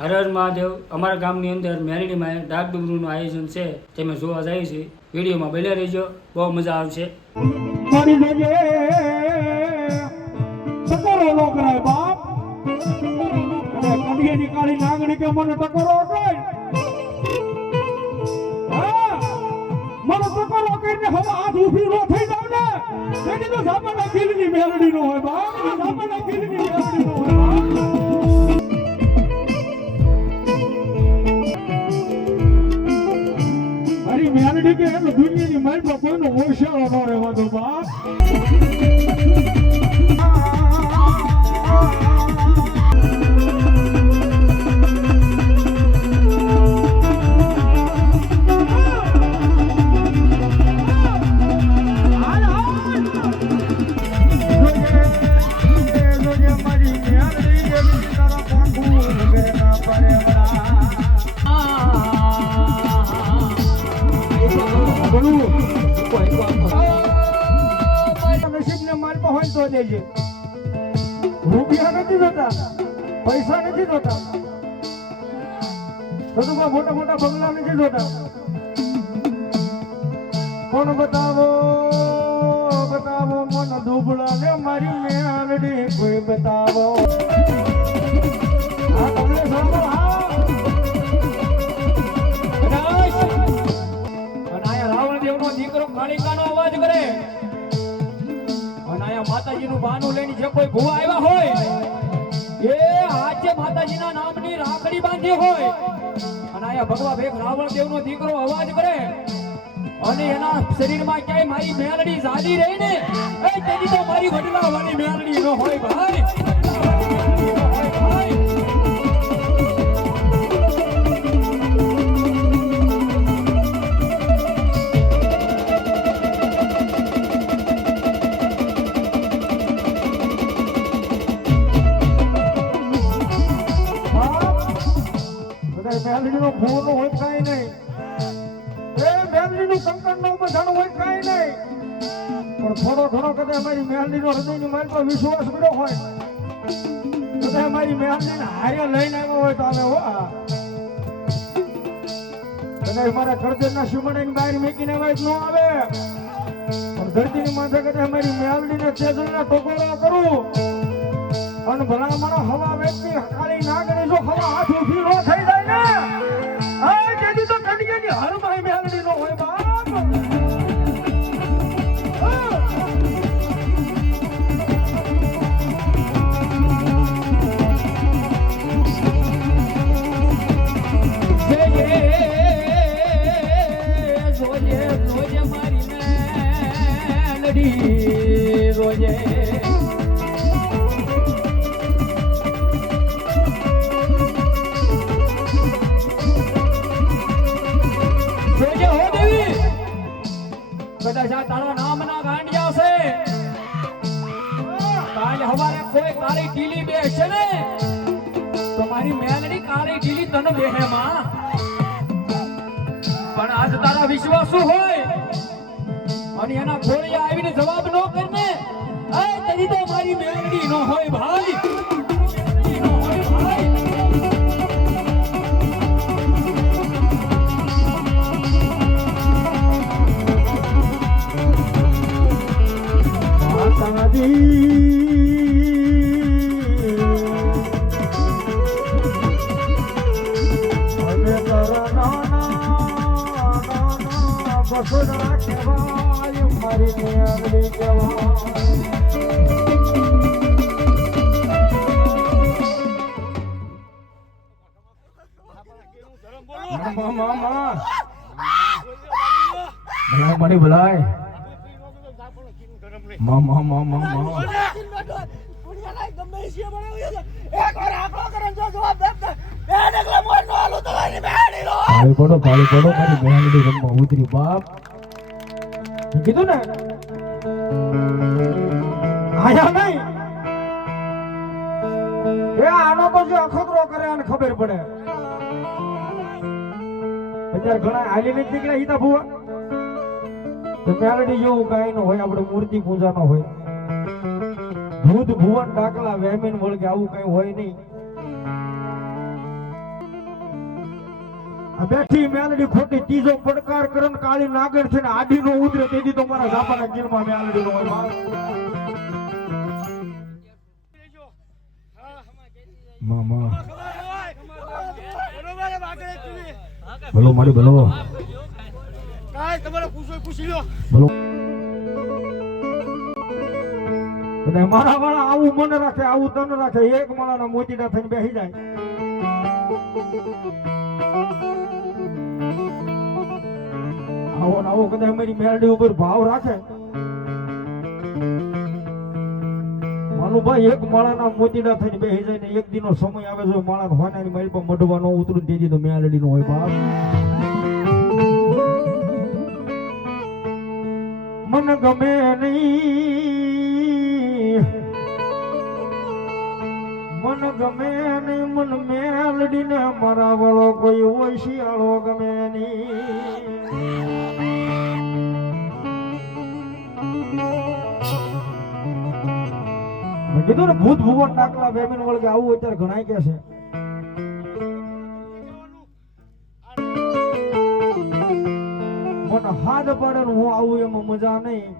હર હર મહાદેવ. અમારા ગામની અંદર મેરડીમાં ડાક ડુંગરનું આયોજન છે, તમે જોવા જાય છે. વિડીયોમાં બન્યા રહેજો, બહુ મજા આવશે. મારી જોજે ટકોરો નો કરાય બાપ, કડિયાની કાળી નાગણી કે મને ટકોરો કર, મને ટકોરો કરીને હવે હાથ ઊભી નો થઈ જાવ ને, એની તો સામાન્ય ખીલની મેલડી નો હોય બાપ, સામાન્ય ખીલની મેલડી નો હોય બાપ. મારી મેલડી કે એટલે દુનિયાની માલમાં કોઈનો હોશિયારો ન રહેવા દો બાપ. રૂપિયા નથી જોતા, પૈસા નથી જોતા, બધું મોટા મોટા બંગલા નથી જોતા. કોણ બતાવો બતાવો મન દુબળા ને મારી મેલડી કોઈ બતાવો. હા તમને સાંભળો. હા રાવણ દેવ નો દીકરો કાળિકાનો અવાજ કરે, માતાજીનું બાનું લઈને જે કોઈ ભૂવા આવ્યા હોય એ આજે માતાજીના નામની રાખડી બાંધી હોય અને આયા ભગવા ભેગ રાવણ દેવનો દીકરો અવાજ કરે અને એના શરીરમાં ક્યાંય મારી મેલડી ઝાલી રહી ને એ તેની તો મારી વડલા વાળી મેલડી ન હોય ભાઈ. મેલડીનો ફોન હોય કાઈ નહીં, એ મેલડીનું કંકણનો બધાનો હોય કાઈ નહીં, પણ થોડો ઘણો કદાચ અમારી મેલડીનો હૃદયની મારી પર વિશ્વાસ કર્યો હોય, કદાચ અમારી મેલડીને હારે લઈને આવ્યો હોય તો અમે હો કદાચ મારા કરજણના શિવમણીની બહાર મેકીને આવે ન આવે, પણ ધરતીની માથે કદાચ અમારી મેલડીને તેજલના ટોકરા કરું અને ભલા મારો હવા વેચતી કાળી નાગણી જો હવા હાથ ઊભી નો થઈ જાય ને આ જેદી તો કડિયાની હરમાઈ મેલડી નો હોય બાપ. જોજે જોજે મારી મેલડી રોજે કદાચ આ તારા નામના ગાંડિયા છે કાલે હવારે કોઈ કાળી ઢીલી બેસે ને તો મારી મેલડી કાળી ઢીલી તને બેહે માં, પણ આજ તારા વિશ્વાસ હોય અને એના ઘોડિયા આવીને જવાબ ન કરને એ તેની તો મારી મેલડી ન હોય ભાઈ. બસુરા કહેવાય મારી મેલડી કહેવાય. મારી ભલાય મામા મામા મામા કાળી પડો મારી મેલડી રમવા ઉતરી બાપ. કીધું ને આયા નહીં એ આનો તો જે અખતરો કરે આને ખબર પડે. અત્યારે ઘણા હાલી નથી નીકળ્યા ઈતા ભુવા તો મેલડી જેવું કાંઈ ન હોય, આપણે મૂર્તિ પૂજા ન હોય, ભૂત ભુવન ડાકલા વેમીન વળગે આવું કઈ હોય નહીં. આ બેઠી મેલડી ખોટી ત્રીજો પડકાર કરન કાળી નાગર છે ને આડી નો ઉતરે તેથી તો મારા ઝાપાના ગીરમાં મેલડી નો હોય બાપ. મામા ભલો મારી ભલો ભલો અને મારા વાળા આવું મને રાખે આવું તને રાખે એક માળાના મોતીડા થઈને બેસી જાય. આવો ને આવો કદાચ મારી મેરડી ઉપર ભાવ રાખે માનુભાઈ એક માળાના મોતીડા થઈને બેસી જાય ને એક દિનો સમય આવે છે માળા હોનાની મારી પર મઢવા નો ઉતરું તેજી તો મેલડી નો હોય બાપ. મન ગમે નહીં મન ગમે નહીં મન મેલડી ને મારા વાળો કોઈ હોય શિયાળો ગમે નહીં. મેં કીધું ને ભૂત ભુવન ડાકલા બેમીન વળગે આવું અત્યારે ઘણા કે છે. મને હાથ પાડે ને હું આવું એમાં મજા નહીં.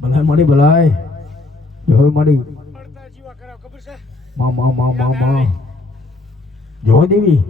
ભલાય મારી ભલાય જો મારી મા મા મા મા મા જો દેવી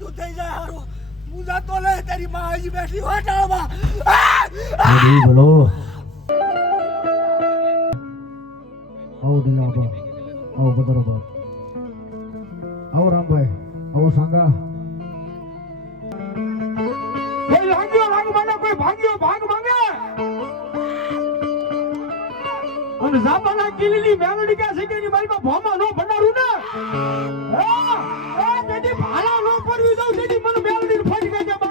તું થઈ જાય હારું હું જાતો લે તારી માં હજી બેઠી હોટાળમાં દેવી ભલો આવો દિલા બા આવો બદરો બા આવો રામભાઈ આવો સાંગા કોઈ લાગ્યો લાગ મને કોઈ ભાગ્યો ભાગ માંગે અને જાપાના કિલીલી મેલડી કા સિકેની મારી માં ભોમા નો ભંડારું ને એ તેદી ભાલા નો પરવી દઉં તેદી મને મેલડી ફોડી ગઈ છે બાપ.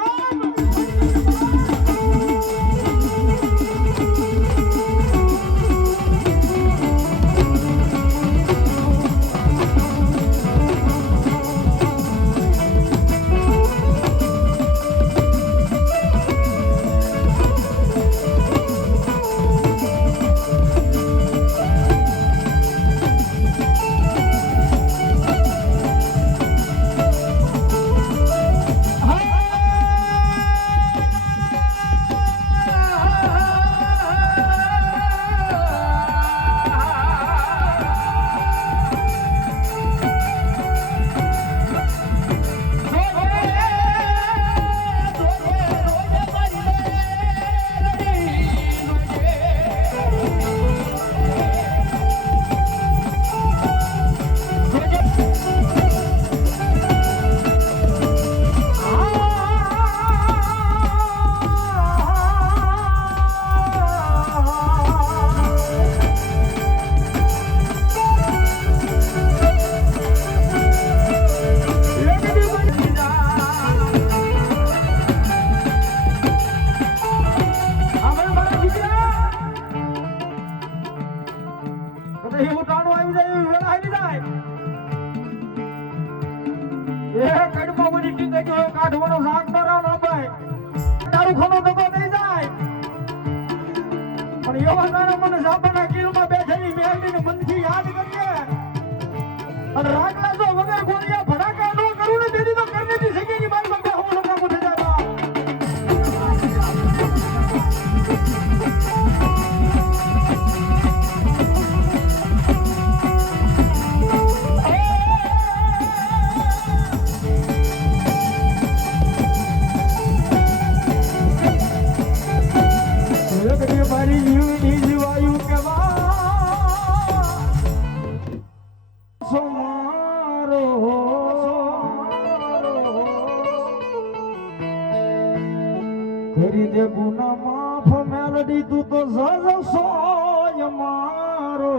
કરી દે ગુના માફ મેલડી તું તો સજ સોય મારો.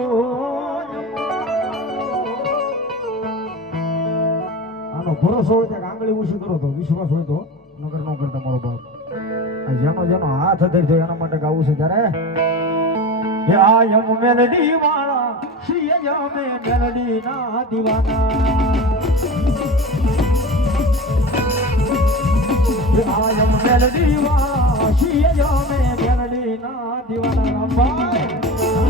આનો ભરોસો હોય ત્યાં આંગળી ઊંચી કરો તો વિશ્વાસ હોય તો નગર ન કરતા મારો બાપ. આ જેનો જેનો હાથ ધરજો એના માટે ગાવું છે ત્યારે આ યમ મેલડી વાળા શિય યમે મેલડી ના દીવાના. આયમ મેલડી વાશી યમે મેલડી ના દીવાના.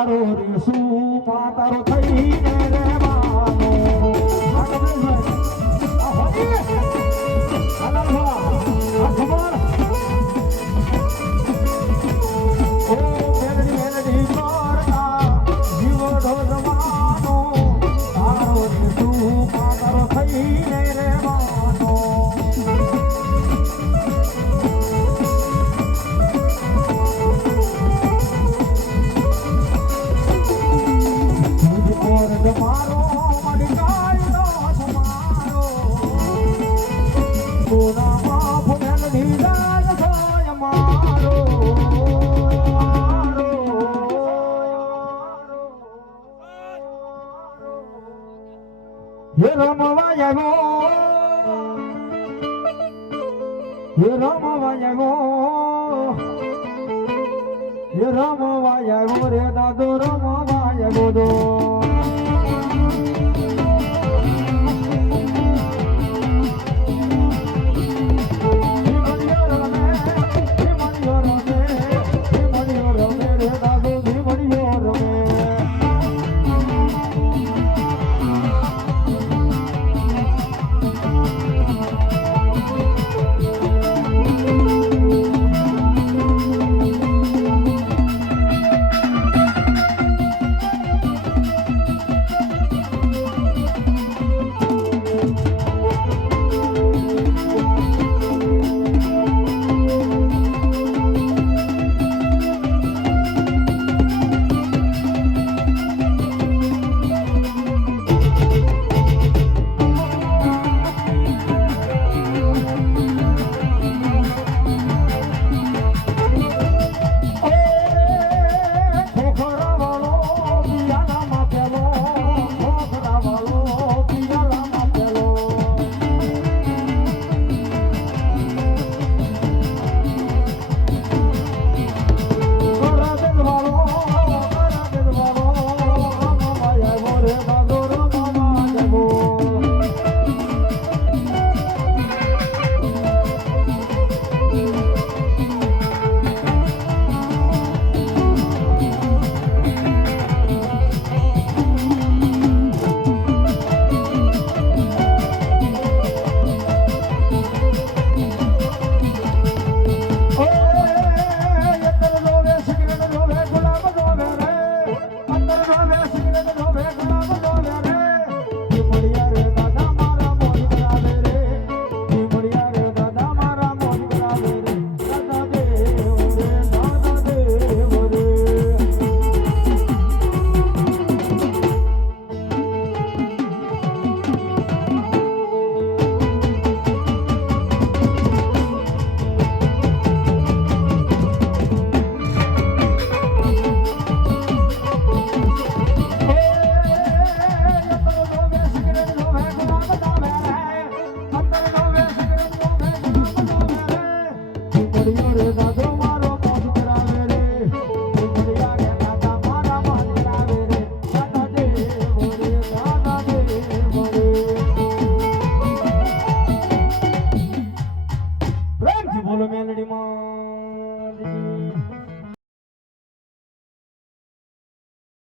તારો રીસુ તારો થઈને રહેવાનો આ કમલેશભાઈ આ હોજી આલા ભલા આ ખબર ઓ મેલડી મેલડી કરતા જીવ ઢોલવાનો તારો રીસુ તારો થઈને રહેવાનો તમારો મડકાયનો તમારો સોના બાપ મેલડી જાય થાય મારો હે રમવા આવ્યો હે રમવા આવ્યો હે રમવા આવ્યો રે દાદો રમવા આવ્યો દો